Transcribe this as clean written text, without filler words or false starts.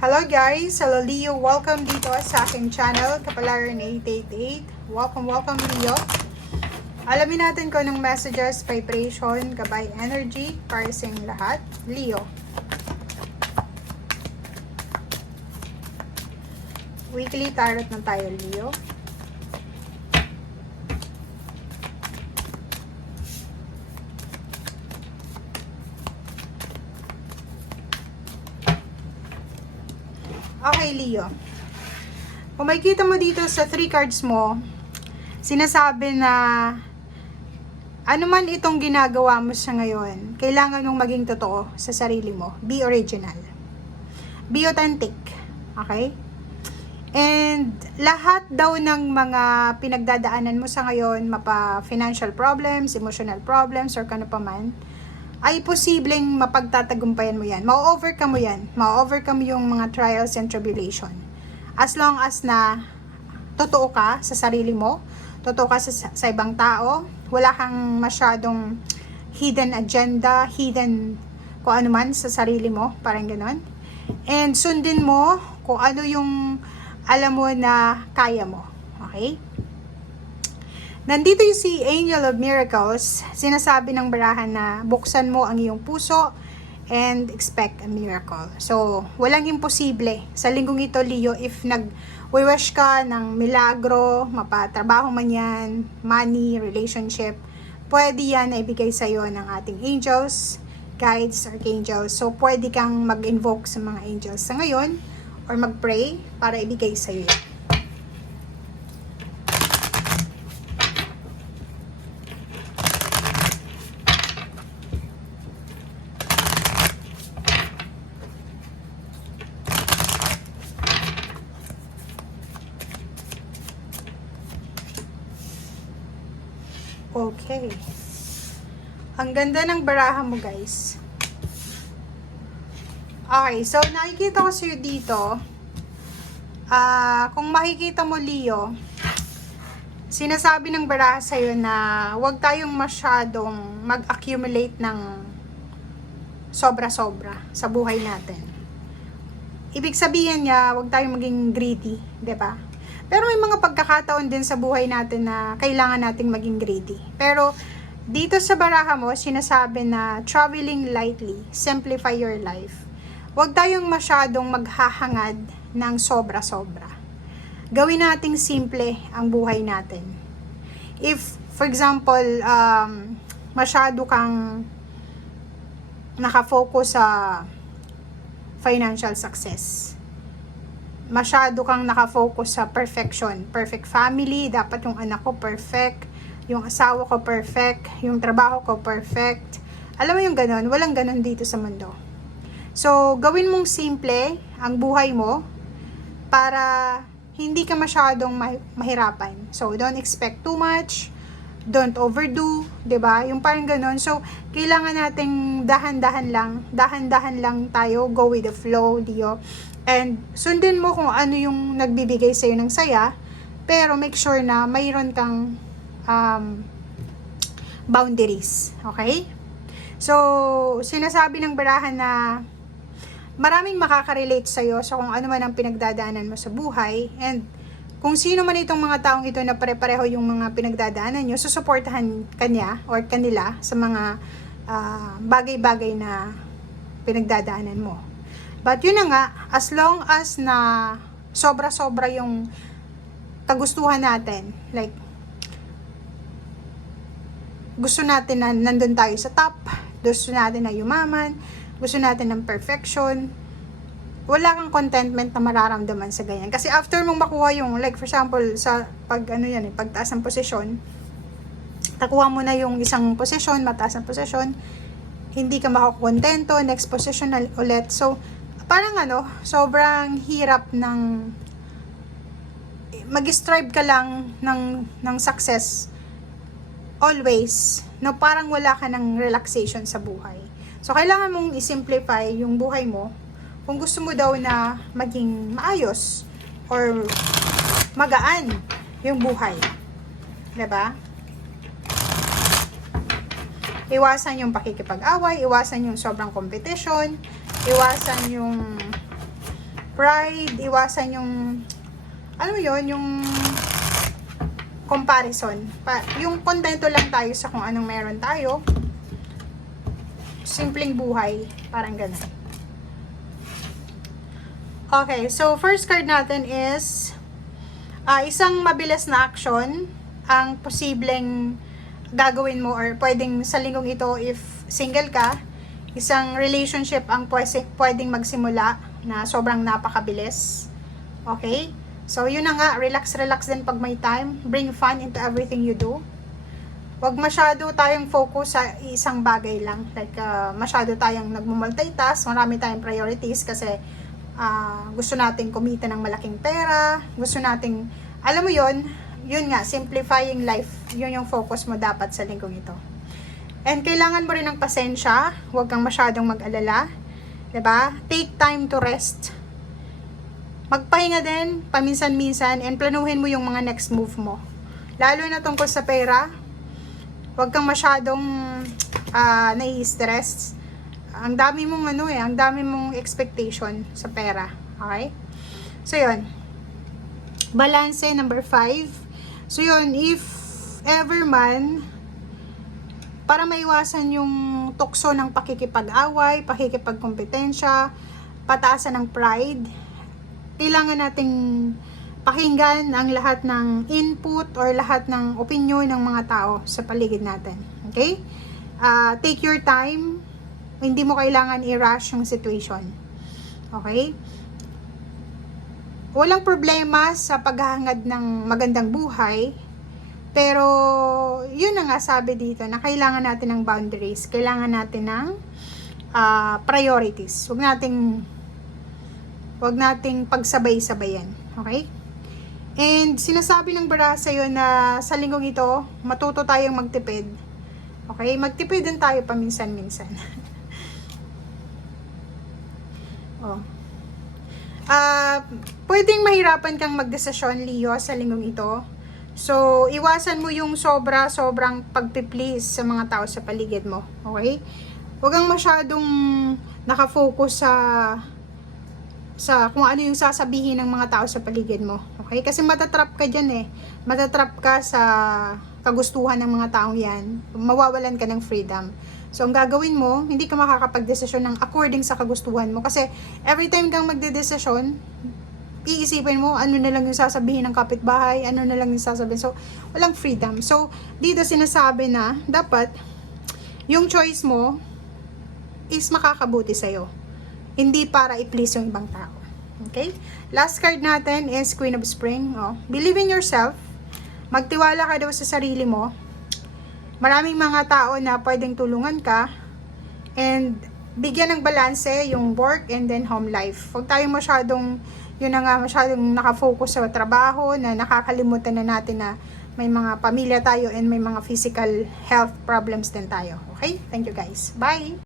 Hello guys! Hello Leo! Welcome dito sa aking channel, Kapalaran 888. Welcome Leo! Alamin natin kung anong messages, vibration, gabay energy para sa inyong lahat. Leo. Weekly tarot na tayo, Leo. Okay, Leo. Kung makikita mo dito sa 3 cards mo, sinasabi na ano man itong ginagawa mo sa ngayon, kailangan mong maging totoo sa sarili mo. Be original. Be authentic. Okay? And lahat daw ng mga pinagdadaanan mo sa ngayon, mapa financial problems, emotional problems, or kano pa man, ay posibleng mapagtatagumpayan mo yan. Ma-overcome mo yan. Ma-overcome yung mga trials and tribulation. As long as na totoo ka sa sarili mo, totoo ka sa ibang tao, wala kang masyadong hidden agenda, hidden kung ano man sa sarili mo, parang ganon. And sundin mo kung ano yung alam mo na kaya mo. Okay? Nandito yung si Angel of Miracles, sinasabi ng barahan na buksan mo ang iyong puso and expect a miracle. So, walang imposible. Sa linggong ito, Leo, if nag-wish ka ng milagro, mapatrabaho man yan, money, relationship, pwede yan na ibigay sa'yo ng ating angels, guides, archangels. So, pwede kang mag-invoke sa mga angels sa ngayon or mag-pray para ibigay sa'yo yan. Okay. Ang ganda ng baraha mo, guys. Okay, so nakikita ko sa'yo dito. Kung makikita mo, Leo, sinasabi ng baraha sa'yo na huwag tayong masyadong mag-accumulate ng sobra-sobra sa buhay natin. Ibig sabihin niya, huwag tayong maging greedy, 'di ba? Pero may mga pagkakataon din sa buhay natin na kailangan nating maging greedy. Pero dito sa baraha mo, sinasabi na traveling lightly, simplify your life. Huwag tayong masyadong maghahangad ng sobra-sobra. Gawin nating simple ang buhay natin. If, for example, masyado kang nakafocus sa financial success, masyado kang nakafocus sa perfection, perfect family, dapat yung anak ko perfect, yung asawa ko perfect, yung trabaho ko perfect. Alam mo yung ganon, walang ganon dito sa mundo. So, gawin mong simple ang buhay mo para hindi ka masyadong mahirapan. So, don't expect too much, don't overdo, 'di ba? Yung parang ganon. So, kailangan nating dahan-dahan lang tayo, go with the flow, Dio. And sundin mo kung ano yung nagbibigay sa'yo ng saya, pero make sure na mayroon kang boundaries. Okay? So, sinasabi ng barahan na maraming makaka-relate sa'yo sa kung ano man ang pinagdadaanan mo sa buhay. And kung sino man itong mga taong ito na pare-pareho yung mga pinagdadaanan nyo, susuportahan kanya or kanila sa mga bagay-bagay na pinagdadaanan mo. But yun na nga, as long as na sobra-sobra yung kagustuhan natin, like, gusto natin na nandun tayo sa top, gusto natin na yumaman, gusto natin ng perfection, wala kang contentment na mararamdaman sa ganyan. Kasi after mong makuha yung, like for example, sa pagtaas ng posisyon, nakuha mo na yung isang posisyon, mataas ng posisyon, hindi ka makakontento, next position ulit. So, parang sobrang hirap ng mag-strive ka lang ng success always, no, parang wala ka ng relaxation sa buhay. So, kailangan mong i-simplify yung buhay mo kung gusto mo daw na maging maayos or magaan yung buhay. 'Di ba? Iwasan yung pakikipag-away, iwasan yung sobrang competition, iwasan yung pride, iwasan yung, ano yun, yung comparison. Yung kontento lang tayo sa kung anong meron tayo. Simpleng buhay, parang ganun. Okay, so first card natin is isang mabilis na action ang posibleng gagawin mo or pwedeng sa linggong ito if single ka. Isang relationship ang pwedeng magsimula na sobrang napakabilis. Okay? So, yun na nga, relax din pag may time. Bring fun into everything you do. Huwag masyado tayong focus sa isang bagay lang. Like, masyado tayong nagmumultitask, marami tayong priorities kasi gusto nating kumita ng malaking pera, gusto nating, alam mo yun nga, simplifying life, yun yung focus mo dapat sa linggong ito. And kailangan mo rin ng pasensya, huwag kang masyadong mag-alala, 'di ba? Take time to rest. Magpahinga din, paminsan-minsan, and planuhin mo yung mga next move mo. Lalo na tungkol sa pera, huwag kang masyadong nai-stress. Ang dami mong ang dami mong expectation sa pera. Okay? So, yun. Balance, number 5. So, yun, if ever man, para maiwasan yung tukso ng pakikipag-away, pakikipagkompetensya, pataasan ng pride, kailangan nating pakinggan ang lahat ng input or lahat ng opinion ng mga tao sa paligid natin. Okay? Take your time. Hindi mo kailangan i-rush yung situation. Okay? Walang problema sa paghahangad ng magandang buhay, pero yun na nga sabi dito na kailangan natin ng boundaries. Kailangan natin ng priorities. Huwag nating pagsabay-sabayan. Okay? And sinasabi ng bara sa'yo na sa linggong ito, matuto tayong magtipid. Okay? Magtipid din tayo paminsan-minsan. Pwedeng mahirapan kang magdesisyon, Leo, sa linggong ito. So, iwasan mo yung sobrang pagpiplease sa mga tao sa paligid mo. Okay? Huwag kang masyadong nakafocus sa kung ano yung sasabihin ng mga tao sa paligid mo. Okay? Kasi matatrap ka dyan eh. Matatrap ka sa kagustuhan ng mga taong yan. Mawawalan ka ng freedom. So, ang gagawin mo, hindi ka makakapag-desisyon ng according sa kagustuhan mo. Kasi, every time kang magde-desisyon, iisipin mo, ano na lang yung sasabihin ng kapitbahay, ano na lang yung sasabihin. So, walang freedom. So, dito sinasabi na, dapat, yung choice mo, is makakabuti sa'yo. Hindi para i-please yung ibang tao. Okay? Last card natin is Queen of Spring. Believe in yourself. Magtiwala ka daw sa sarili mo. Maraming mga tao na pwedeng tulungan ka, and bigyan ng balanse yung work and then home life. Huwag tayong masyadong nakafocus sa trabaho na nakakalimutan na natin na may mga pamilya tayo and may mga physical health problems din tayo. Okay? Thank you guys. Bye!